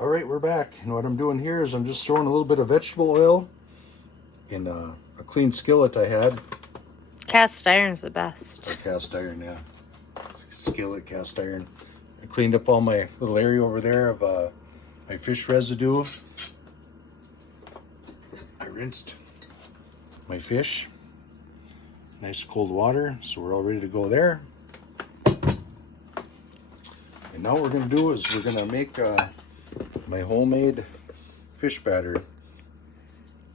All right, we're back. And what I'm doing here is I'm just throwing a little bit of vegetable oil in a clean skillet I had. Cast iron's the best. Or cast iron, yeah. Skillet, cast iron. I cleaned up all my little area over there of my fish residue. I rinsed my fish. Nice cold water, so we're all ready to go there. And now what we're going to do is we're going to make my homemade fish batter.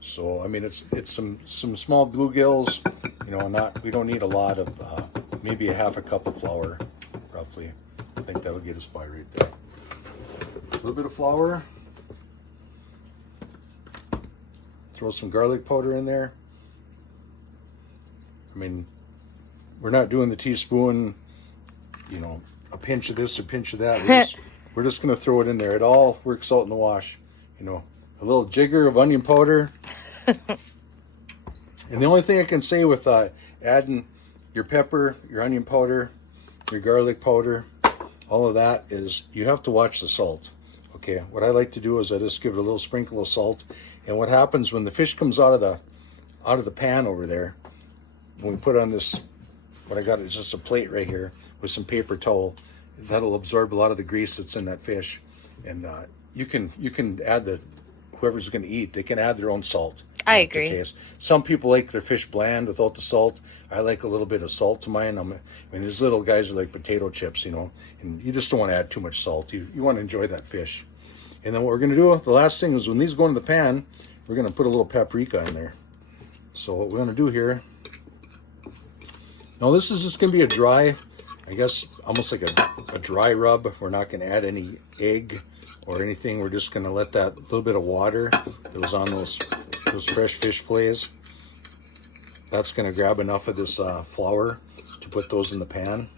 So I mean it's some small bluegills, you know, we don't need a lot of maybe a half a cup of flour roughly. I think that'll get us by right there. A little bit of flour. Throw some garlic powder in there. I mean, we're not doing the teaspoon, you know, a pinch of this, a pinch of that. We're just going to throw it in there. It all works out in the wash. You know, a little jigger of onion powder. And the only thing I can say with adding your pepper, your onion powder, your garlic powder, all of that is you have to watch the salt. Okay, what I like to do is I just give it a little sprinkle of salt. And what happens when the fish comes out of the pan over there, when we put on this, what I got is just a plate right here with some paper towel. That'll absorb a lot of the grease that's in that fish, and you can add whoever's going to eat, they can add their own salt. I agree. Taste. Some people like their fish bland without the salt. I like a little bit of salt to mine. I mean, these little guys are like potato chips, you know, and you just don't want to add too much salt. You want to enjoy that fish. And then what we're going to do, the last thing is when these go into the pan, we're going to put a little paprika in there. So what we're going to do here, now this is just going to be a dry, I guess almost like a dry rub. We're not going to add any egg or anything. We're just going to let that little bit of water that was on those fresh fish fillets, that's going to grab enough of this flour to put those in the pan.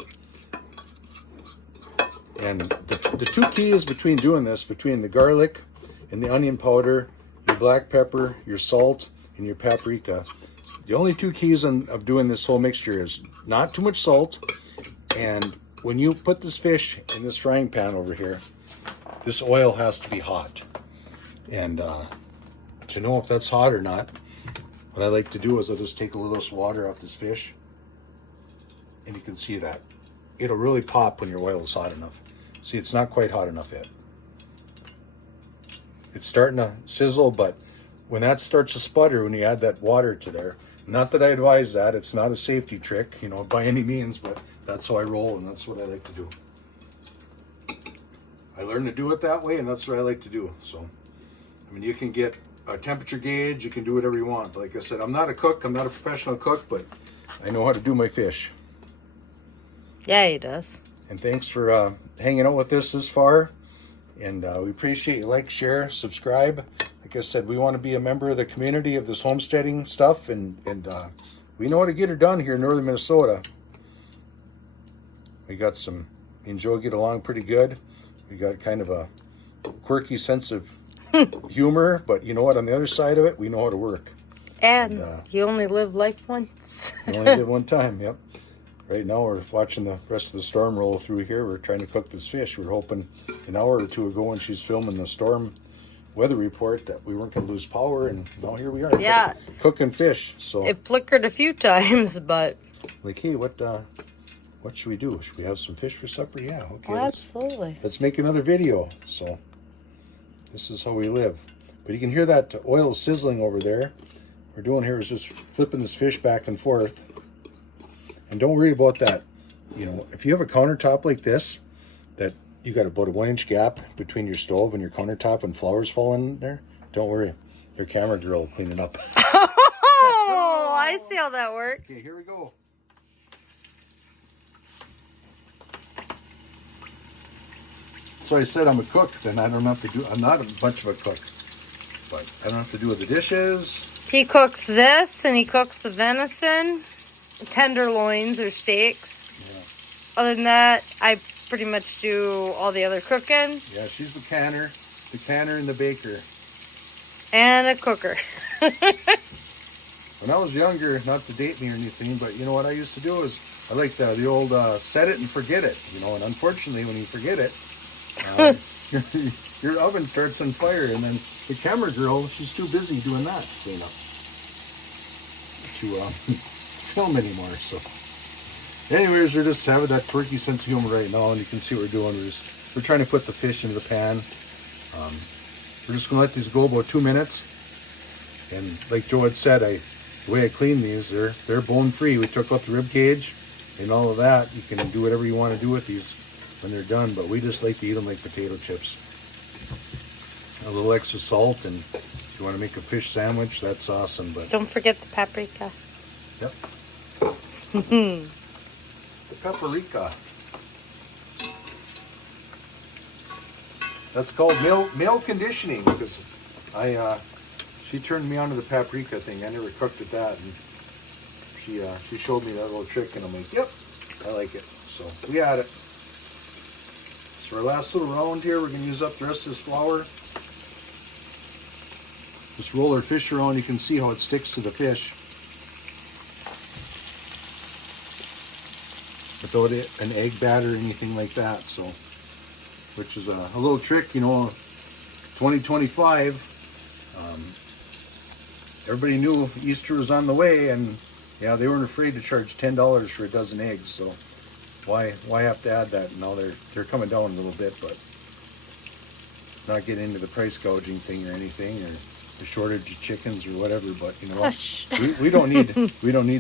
And the two keys between doing this, between the garlic and the onion powder, your black pepper, your salt, and your paprika, the only two keys of doing this whole mixture is not too much salt. And when you put this fish in this frying pan over here, this oil has to be hot. And to know if that's hot or not, what I like to do is I'll just take a little water off this fish. And you can see that. It'll really pop when your oil is hot enough. See, it's not quite hot enough yet. It's starting to sizzle, but when that starts to sputter, when you add that water to there, not that I advise that, it's not a safety trick, you know, by any means, but that's how I roll and that's what I like to do. I learned to do it that way and that's what I like to do. So, I mean, you can get a temperature gauge, you can do whatever you want. Like I said, I'm not a cook, I'm not a professional cook, but I know how to do my fish. Yeah, he does. And thanks for hanging out with us this far. And we appreciate you. Like, share, subscribe. Like I said, we want to be a member of the community of this homesteading stuff. And we know how to get it done here in northern Minnesota. We got me and Joe get along pretty good. We got kind of a quirky sense of humor. But you know what? On the other side of it, we know how to work. And you only live life once. You only live one time, yep. Right now we're watching the rest of the storm roll through here. We're trying to cook this fish. We're hoping an hour or two ago when she's filming the storm weather report that we weren't going to lose power, and now here we are. Yeah, cooking fish. So it flickered a few times, but like, hey, what should we do? Should we have some fish for supper? Yeah, okay. oh, absolutely. Let's make another video. So this is how we live. But you can hear that oil sizzling over there. What we're doing here is just flipping this fish back and forth. And don't worry about that. You know, if you have a countertop like this, that you got about a 1-inch gap between your stove and your countertop and flowers fall in there, don't worry. Your camera girl will clean it up. Oh, I see how that works. Okay, here we go. So I said I'm a cook, then I don't have to do, I'm not much of a cook, but I don't have to do the dishes. He cooks this and he cooks the venison, tenderloins or steaks. Yeah. Other than that, I pretty much do all the other cooking. Yeah, she's the canner and the baker. And a cooker. When I was younger, not to date me or anything, but you know what I used to do is I liked the old set it and forget it, you know, and unfortunately when you forget it, your oven starts on fire, and then the camera girl, she's too busy doing that cleanup to film anymore. So, anyways, we're just having that quirky sense of humor right now, and you can see what we're doing. We're trying to put the fish into the pan. We're just gonna let these go about 2 minutes, and like Joe had said, the way I clean these, they're bone free. We took out the rib cage and all of that. You can do whatever you want to do with these when they're done, but we just like to eat them like potato chips. A little extra salt, and if you want to make a fish sandwich, that's awesome. But Don't forget the paprika. yep, the paprika. That's called male conditioning, because she turned me on to the paprika thing. I never cooked at that, and she showed me that little trick, and I'm like, yep, I like it. So we had it. So our last little round here, we're gonna use up the rest of this flour. Just roll our fish around. You can see how it sticks to the fish without an egg batter or anything like that. So, which is a little trick, 2025. Everybody knew Easter was on the way, and yeah, they weren't afraid to charge $10 for a dozen eggs. So why have to add that? Now they're coming down a little bit, but not getting into the price gouging thing or anything, or the shortage of chickens or whatever. But you know what? we don't need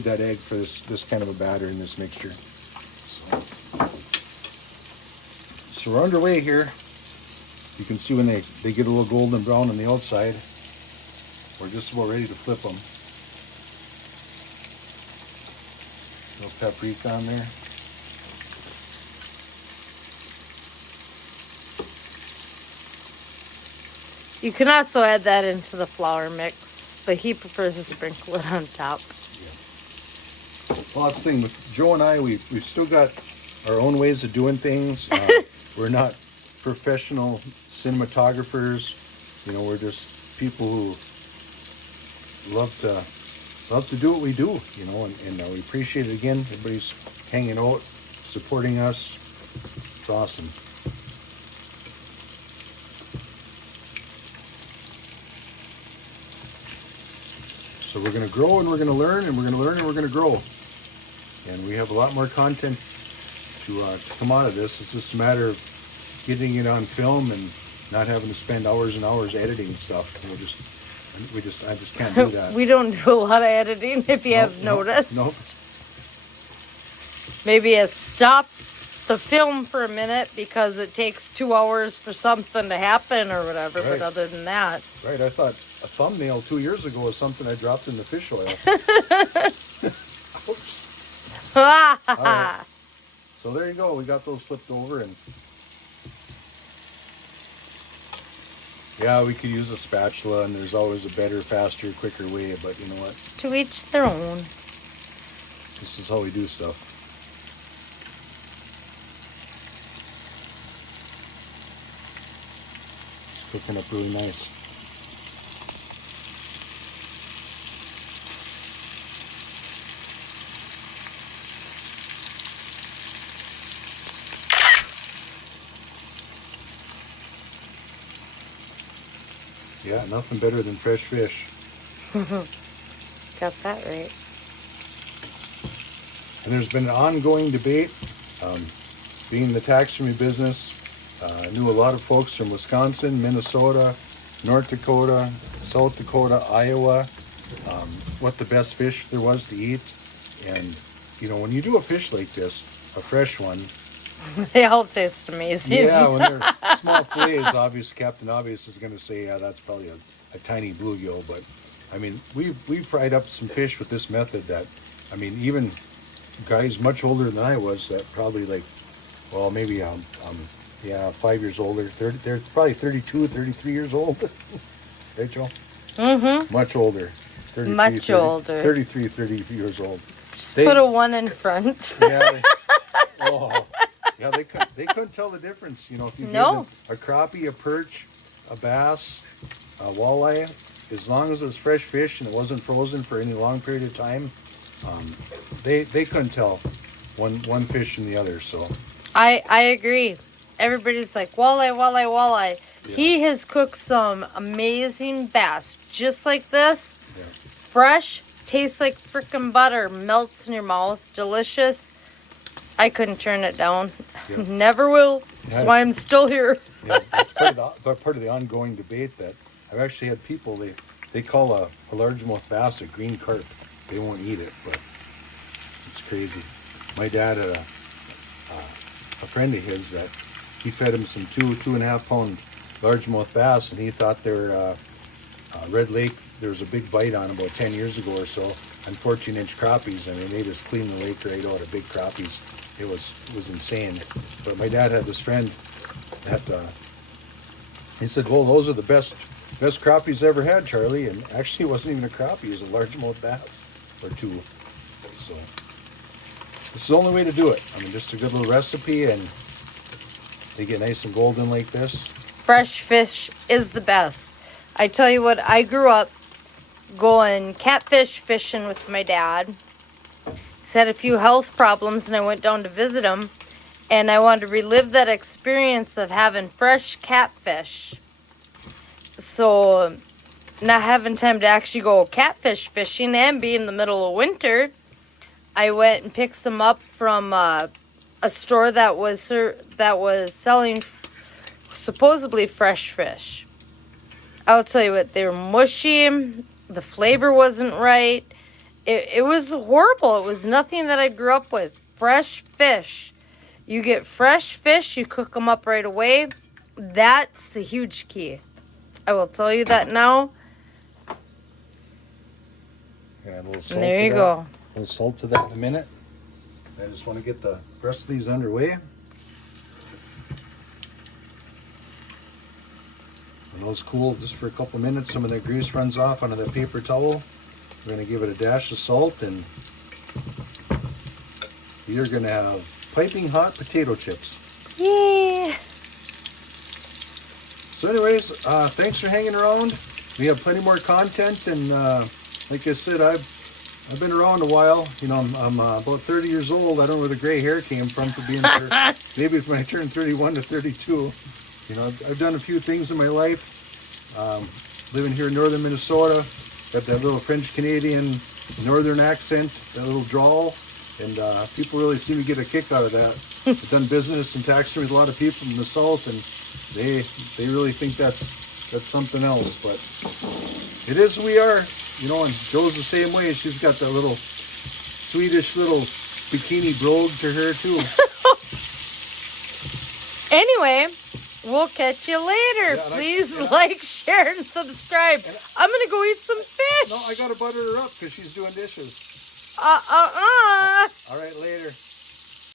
that egg for this kind of a batter in this mixture. So we're underway here. You can see when they get a little golden brown on the outside, we're just about ready to flip them. A little paprika on there. You can also add that into the flour mix, but he prefers to sprinkle it on top. Yeah. Well, that's the thing with Joe and I. We've still got our own ways of doing things. We're not professional cinematographers. We're just people who love to do what we do. And we appreciate it again. Everybody's hanging out, supporting us. It's awesome. So we're going to grow, and we're going to learn, and we're going to learn, and we're going to grow. And we have a lot more content to come out of this. It's just a matter of getting it on film and not having to spend hours and hours editing stuff. I just can't do that. We don't do a lot of editing, if you have noticed. Nope. Maybe stop the film for a minute because it takes 2 hours for something to happen or whatever. Right. But other than that, right? I thought a thumbnail 2 years ago was something I dropped in the fish oil. Ouch. All right. So there you go. We got those flipped over, and yeah, we could use a spatula, and there's always a better, faster, quicker way. But you know what? To each their own. This is how we do stuff. It's cooking up really nice. Yeah, nothing better than fresh fish. Got that right. And there's been an ongoing debate. Being in the taxidermy business, I knew a lot of folks from Wisconsin, Minnesota, North Dakota, South Dakota, Iowa, what the best fish there was to eat. And, when you do a fish like this, a fresh one, They all taste amazing. yeah, when they're small fillets, obvious Captain Obvious is going to say, yeah, that's probably a tiny bluegill. But I mean, we fried up some fish with this method that, I mean, even guys much older than I was, that probably maybe 5 years older, they're probably 32, 33 years old. Right, Joe? Mm-hmm. Much older. 33, 30 years old. Just put a 1 in front. Yeah. Yeah, they couldn't tell the difference. If you gave them a crappie, a perch, a bass, a walleye, as long as it was fresh fish and it wasn't frozen for any long period of time, they couldn't tell one fish from the other. So I agree. Everybody's like, walleye, walleye, walleye. He has cooked some amazing bass, just like this. Yeah. Fresh, tastes like frickin' butter, melts in your mouth, delicious. I couldn't turn it down. Yeah. Never will. That's why I'm still here. Yeah, that's part of the ongoing debate that I've actually had people, they call a largemouth bass a green carp. They won't eat it, but it's crazy. My dad had a friend of his that he fed him some 2.5 pound largemouth bass, and he thought they were Red Lake. There was a big bite on about 10 years ago or so, and 14-inch crappies. I mean, they just cleaned the lake right out of big crappies. It was insane. But my dad had this friend that he said, "Well, those are the best crappies I ever had, Charlie." And actually, it wasn't even a crappie; it was a largemouth bass or two. So this is the only way to do it. I mean, just a good little recipe, and they get nice and golden like this. Fresh fish is the best. I tell you what, I grew up going catfish fishing with my dad. He's had a few health problems, and I went down to visit him, and I wanted to relive that experience of having fresh catfish. So, not having time to actually go catfish fishing and be in the middle of winter, I went and picked some up from a store that was selling supposedly fresh fish. I'll tell you what, they were mushy. The flavor wasn't right. It was horrible. It was nothing that I grew up with. Fresh fish. You get fresh fish, you cook them up right away. That's the huge key. I will tell you that now. Add a little salt There you go. A little salt to that in a minute. I just want to get the rest of these underway. When those cool just for a couple minutes, some of the grease runs off onto the paper towel. We're going to give it a dash of salt, and you're going to have piping hot potato chips. Yeah. So anyways, thanks for hanging around. We have plenty more content, and like I said, I've been around a while. You know, I'm about 30 years old. I don't know where the gray hair came from for being there. Maybe it's when I turned 31 to 32. You know, I've done a few things in my life. Living here in northern Minnesota, got that little French-Canadian northern accent, that little drawl, and people really seem to get a kick out of that. I've done business and tax with a lot of people from the south, and they really think that's something else. But it is who we are, you know. And Joe's the same way. She's got that little Swedish little bikini brogue to her too. Anyway, we'll catch you later. Please like, share, and subscribe. I'm going to go eat some fish. No, I got to butter her up because she's doing dishes. All right, later.